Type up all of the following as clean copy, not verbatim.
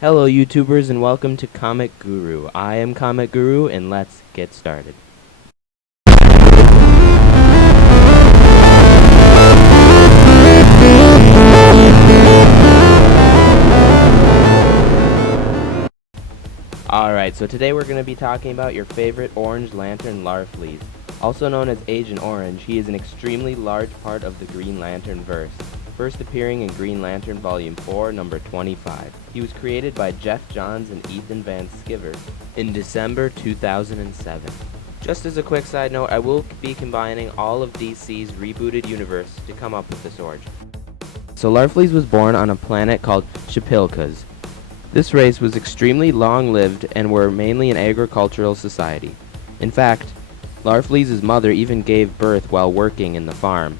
Hello YouTubers and welcome to Comic Guru. I am Comic Guru and let's get started. Alright, so today we're going to be talking about your favorite orange lantern Larfleeze. Also known as Agent Orange, he is an extremely large part of the Green Lantern verse, first appearing in Green Lantern Volume 4, number 25. He was created by Jeff Johns and Ethan Van Sciver in December 2007. Just as a quick side note, I will be combining all of DC's rebooted universe to come up with this origin. So Larfleeze was born on a planet called Chipilkas. This race was extremely long-lived and were mainly an agricultural society. In fact, Larfleeze's mother even gave birth while working in the farm.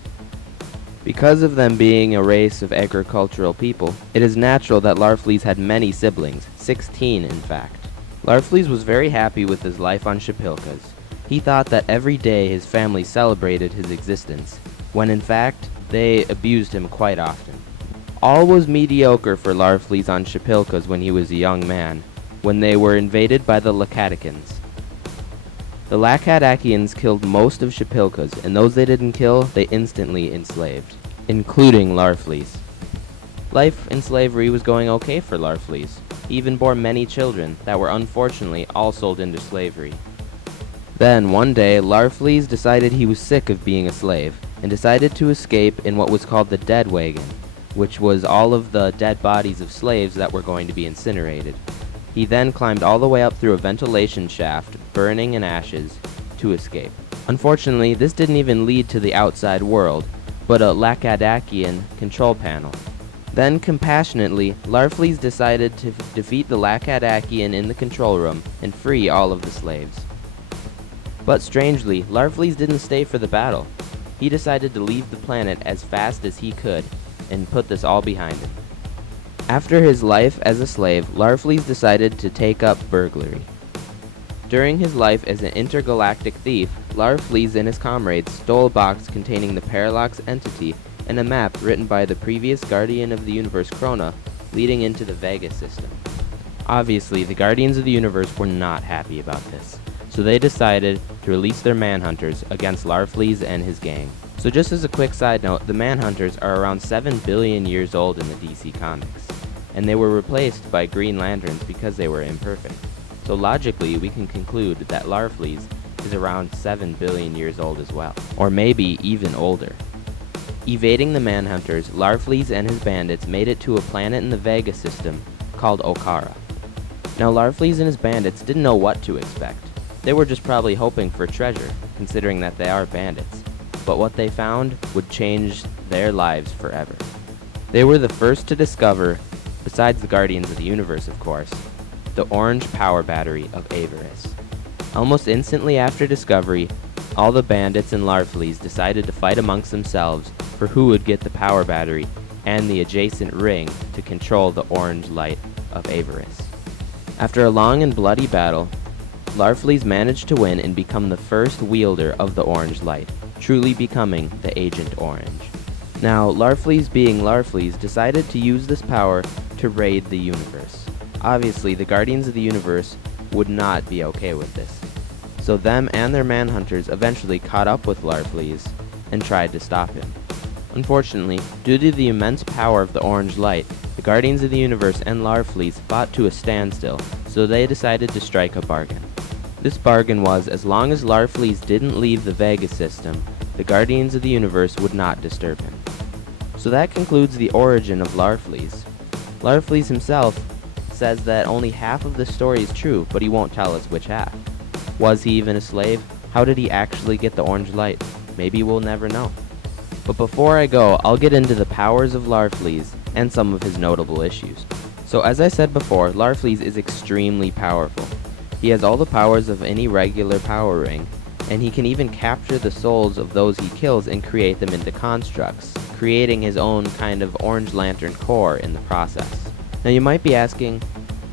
Because of them being a race of agricultural people, it is natural that Larfleeze had many siblings, 16 in fact. Larfleeze was very happy with his life on Chipilkas. He thought that every day his family celebrated his existence, when in fact, they abused him quite often. All was mediocre for Larfleeze on Chipilkas when he was a young man, when they were invaded by the Lacatacans. The Lacatakians killed most of Chipilkas, and those they didn't kill, they instantly enslaved, including Larfleeze. Life in slavery was going okay for Larfleeze. He even bore many children that were unfortunately all sold into slavery. Then, one day, Larfleeze decided he was sick of being a slave, and decided to escape in what was called the Dead Wagon, which was all of the dead bodies of slaves that were going to be incinerated. He then climbed all the way up through a ventilation shaft, burning in ashes, to escape. Unfortunately, this didn't even lead to the outside world, but a Lacatakian control panel. Then, compassionately, Larfleeze decided to defeat the Lacatakian in the control room and free all of the slaves. But strangely, Larfleeze didn't stay for the battle. He decided to leave the planet as fast as he could, and put this all behind him. After his life as a slave, Larfleeze decided to take up burglary. During his life as an intergalactic thief, Larfleeze and his comrades stole a box containing the Parallax entity and a map written by the previous Guardian of the Universe Krona, leading into the Vega system. Obviously, the Guardians of the Universe were not happy about this, so they decided to release their Manhunters against Larfleeze and his gang. So just as a quick side note, the Manhunters are around 7 billion years old in the DC Comics, and they were replaced by Green Lanterns because they were imperfect. So logically, we can conclude that Larfleeze is around 7 billion years old as well, or maybe even older. Evading the Manhunters, Larfleeze and his bandits made it to a planet in the Vega system called Okara. Now Larfleeze and his bandits didn't know what to expect. They were just probably hoping for treasure, considering that they are bandits. But what they found would change their lives forever. They were the first to discover, besides the Guardians of the Universe of course, the orange power battery of Averis. Almost instantly after discovery, all the bandits and Larfleeze decided to fight amongst themselves for who would get the power battery and the adjacent ring to control the orange light of Averis. After a long and bloody battle, Larfleeze managed to win and become the first wielder of the orange light, truly becoming the Agent Orange. Now, Larfleeze being Larfleeze decided to use this power to raid the universe. Obviously, the Guardians of the Universe would not be okay with this. So them and their Manhunters eventually caught up with Larfleeze and tried to stop him. Unfortunately, due to the immense power of the orange light, the Guardians of the Universe and Larfleeze fought to a standstill, so they decided to strike a bargain. This bargain was, as long as Larfleeze didn't leave the Vega system, the Guardians of the Universe would not disturb him. So that concludes the origin of Larfleeze. Larfleeze himself says that only half of the story is true, but he won't tell us which half. Was he even a slave? How did he actually get the orange light? Maybe we'll never know. But before I go, I'll get into the powers of Larfleeze and some of his notable issues. So as I said before, Larfleeze is extremely powerful. He has all the powers of any regular power ring, and he can even capture the souls of those he kills and create them into constructs, creating his own kind of Orange Lantern core in the process. Now you might be asking,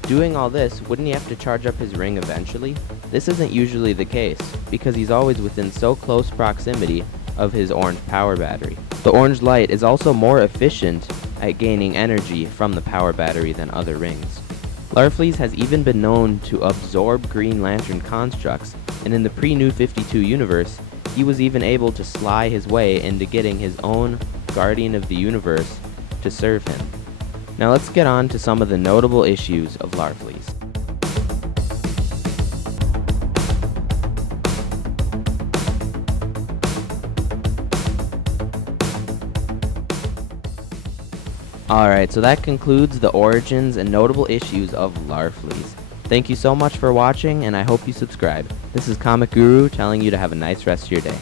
doing all this, wouldn't he have to charge up his ring eventually? This isn't usually the case, because he's always within so close proximity of his orange power battery. The orange light is also more efficient at gaining energy from the power battery than other rings. Larfleeze has even been known to absorb Green Lantern constructs, and in the pre-New 52 universe, he was even able to sly his way into getting his own Guardian of the Universe to serve him. Now let's get on to some of the notable issues of Larfleeze. Alright, so that concludes the origins and notable issues of Larfleeze. Thank you so much for watching, and I hope you subscribe. This is Comic Guru telling you to have a nice rest of your day.